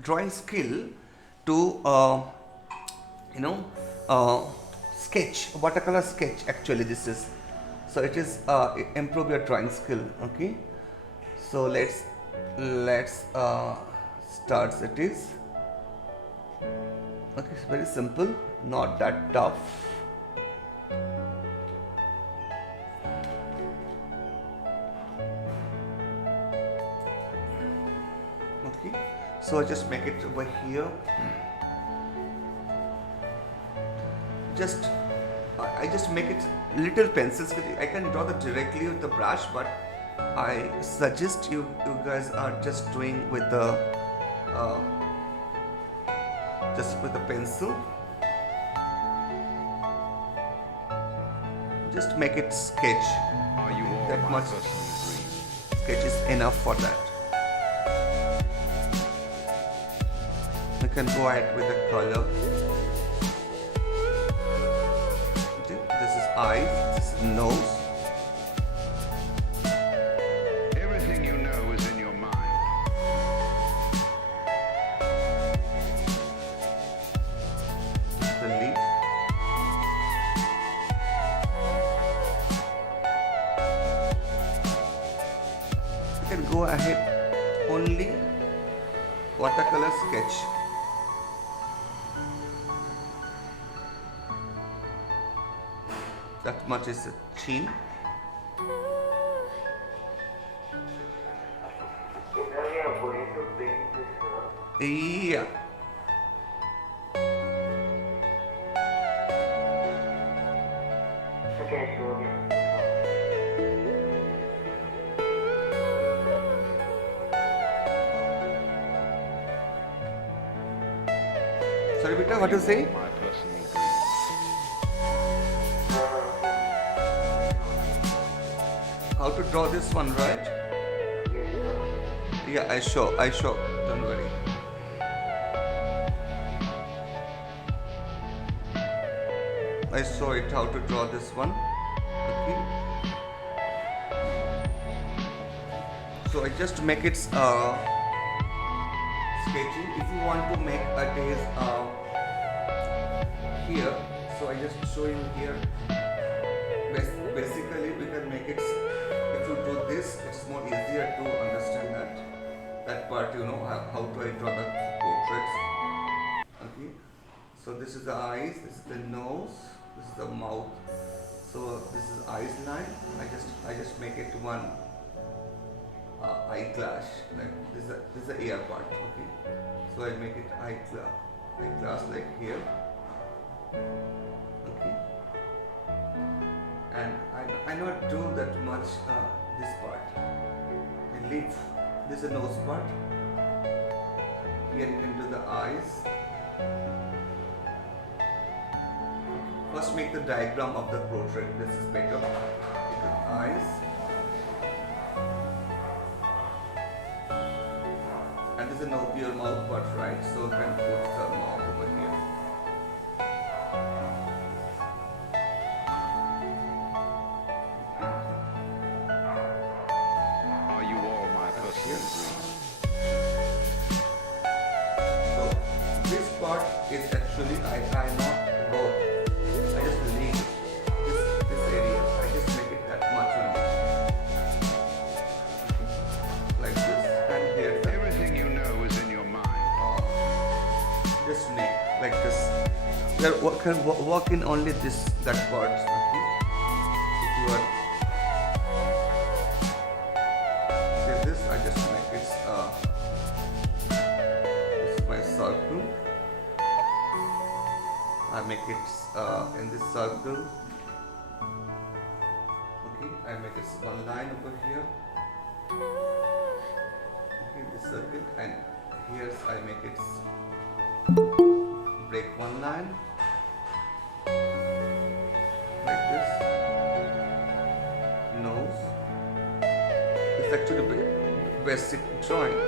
drawing skill to you know sketch, watercolor sketch. Actually, this is so it is improve your drawing skill. Okay, so let's start. It is okay. It's very simple, not that tough. Okay, so I just make it over here. Just I just make it little pencils. I can draw that directly with the brush, but I suggest you guys are just doing with the just with the pencil. Just make it sketch. Are you all That my much personal dreams? sketch is enough for that. You can go ahead with the color. Okay, this is eyes, this is nose. Everything you know is in your mind. The leaf. You can go ahead only watercolor sketch. That much is the chin. Now we are going to paint this. Yeah. Okay, show me. Sorry, Beta, what Are you say? all my personal dreams? How to draw this one, right? Yes, sir. Yeah, I show. Don't worry. I saw it how to draw this one. Okay. So I just make it sketching. If you want to make a days here, so I just show you here. Basically, we can make it. If you do this, it's more easier to understand that part. You know how to I draw the portraits. Okay. So this is the eyes. This is the nose. This is the mouth. So this is eyes line. I just make it one eyeglass. Like this is the ear part. Okay. So I make it eyeglass like here. Okay. And I not do that much this part. I leave this is the nose part. Here you can do the eyes. First make the diagram of the portrait. This is better. Make the eyes. And this is no your mouth part, right? So you can put the mouth over here. Are you all my personal dreams? So this part is actually I not work. I just leave this area. I just make it that much only. Like this, and here the Everything you know is in your mind. just make like this. We are work in only that part. Okay? If you are see this, I just make it this is my circle. I make it in this circle. Okay, I make it one line over here. Okay, this circle, and here I make it break one line like this. Nose. It's actually basic drawing.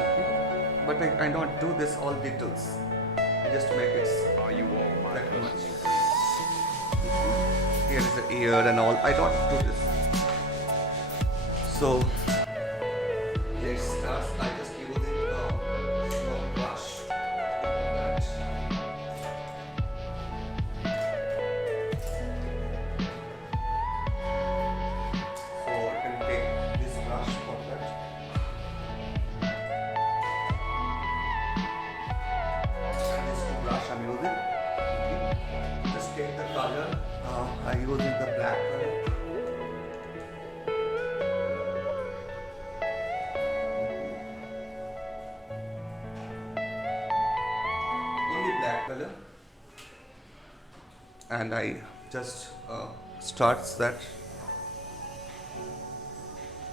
Okay, but I don't do this all details. I just make it Are you all my that personal much. dreams? Here is the ear and all. I don't do this. So let's start color, and I just starts that.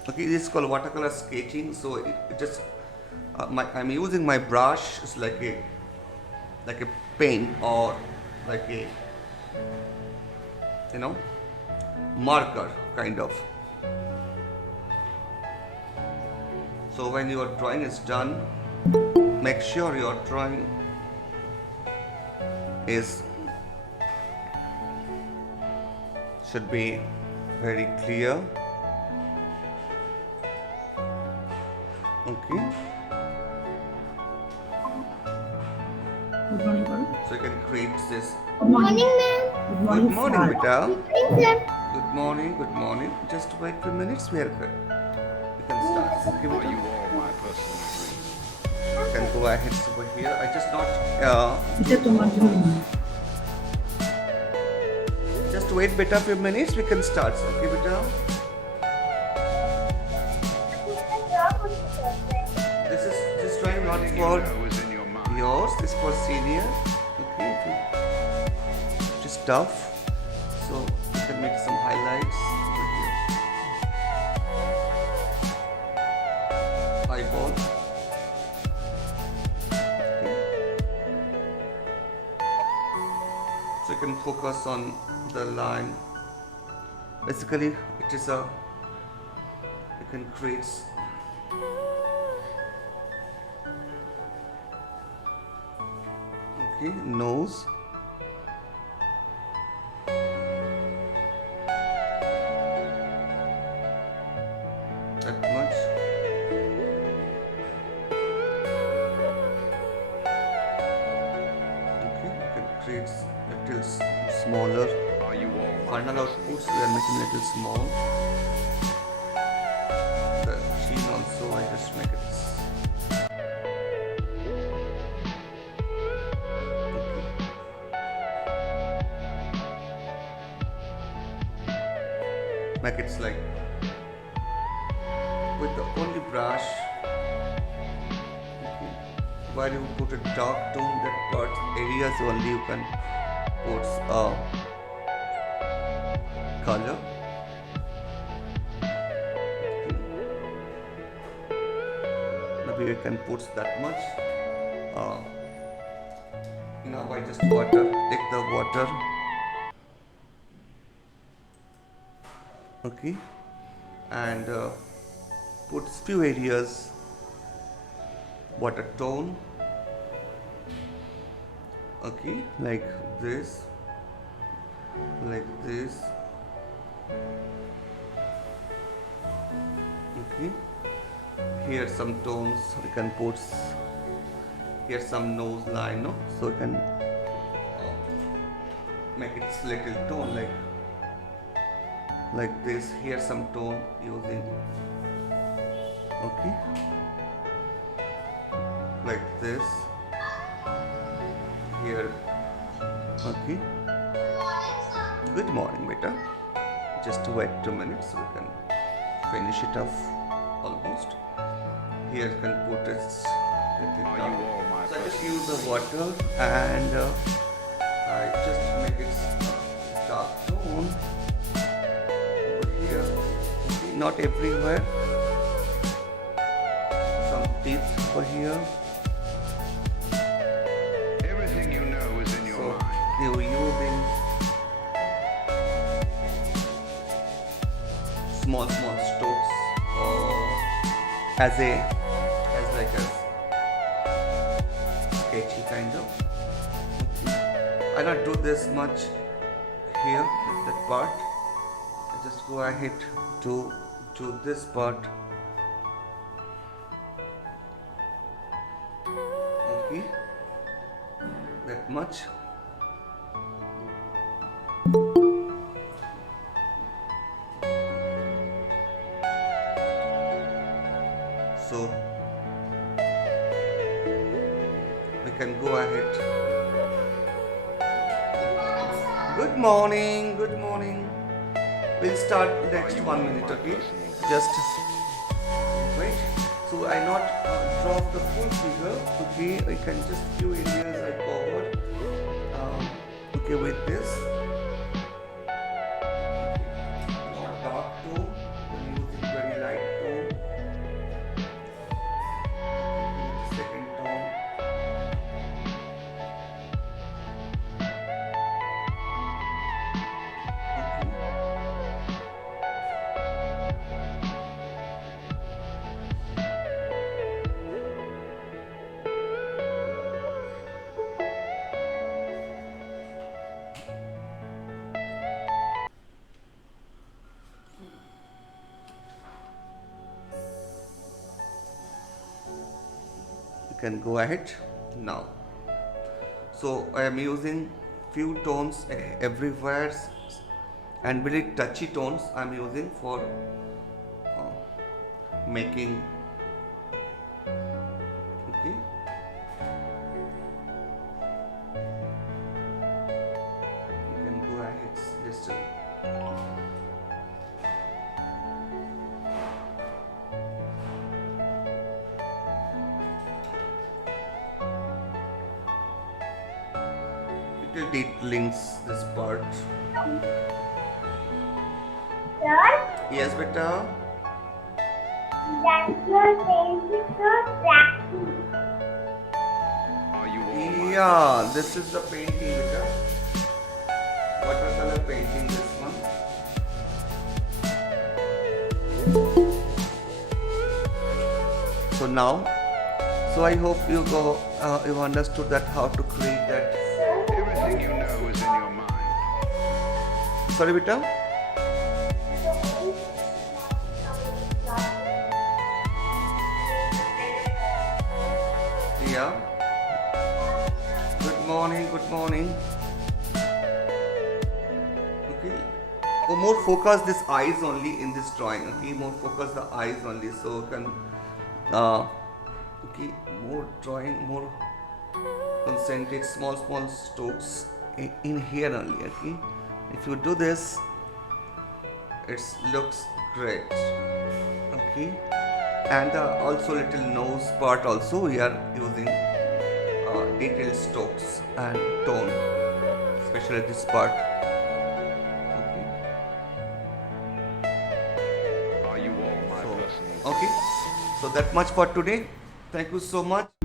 Okay, this is called watercolor sketching. So it just I'm using my brush. It's like a pen or like a marker kind of. So when your drawing is done, make sure your drawing should be very clear. Okay. Good morning, Varun. So you can create this. Good morning. Morning, ma'am. Good Good morning, sir. beta. Morning, sir. Good morning, good morning. Just wait 2 minutes, we are good. You can start. Okay, Are beta. you all my personal dreams? You can go ahead over here. I just not এটা তোমার জন্য। just wait beta few minutes, we can start. Okay, beta. This is just trying not Everything you for know is in your mind. yours. This for senior. Okay, just tough. So you can make some highlights over here. Eyeball. Okay. So you can focus on the line. Basically, it is you can create. Okay, nose. That much. Okay, you can create little smaller. Are you all my Final personal outputs we are making little small. The chin also I just make it. Okay. Make it like with the only brush. Okay. While you put a dark tone, that part areas only you can put color. Maybe you can put that much. Now I just take the water. Okay, and put few areas water tone. Okay, like this. Okay, here some tones we can put. Here some nose line, no? So you can make it little tone like this. Here some tone using. Okay, like this. Here. Okay. Good morning, beta. Just wait 2 minutes, we can finish it off almost. Here you can put it little Are down. you all my So I just personal use the water and I just make it dark tone over here. Okay, not everywhere. Some teeth over here. Everything you know is in your So mind. you using small strokes as like a sketchy kind of. I not do this much here with that part. I just go ahead to this part. Okay, that much. So we can go ahead. Good morning, good morning. We'll start next 1 minute, okay? Just wait. So I not draw the full figure, okay? I can just few areas I covered. okay with this. Not dark tone, I'm using very light tone. Second tone. You can go ahead now. So I am using few tones everywhere, and very touchy tones I'm using for making. Okay. You can go ahead just little detailings this part. Sir, Yes, beta. that your face is so practical. Are you all my Yeah, this is the painting, beta. Watercolor painting, this one. So now, so I hope you understood that how to create that. Everything you know is in your mind. Sorry, beta. Yeah. Good morning. Good morning. Okay. Oh, more focus this eyes only in this drawing. Okay. More focus the eyes only. So you can. Okay. More drawing. More concentrate. Small strokes in here only. Okay. If you do this, it looks great. Okay. And also little nose part also we are using detailed strokes and tone, especially this part. Okay. Are you all my So personal okay. So that much for today. Thank you so much.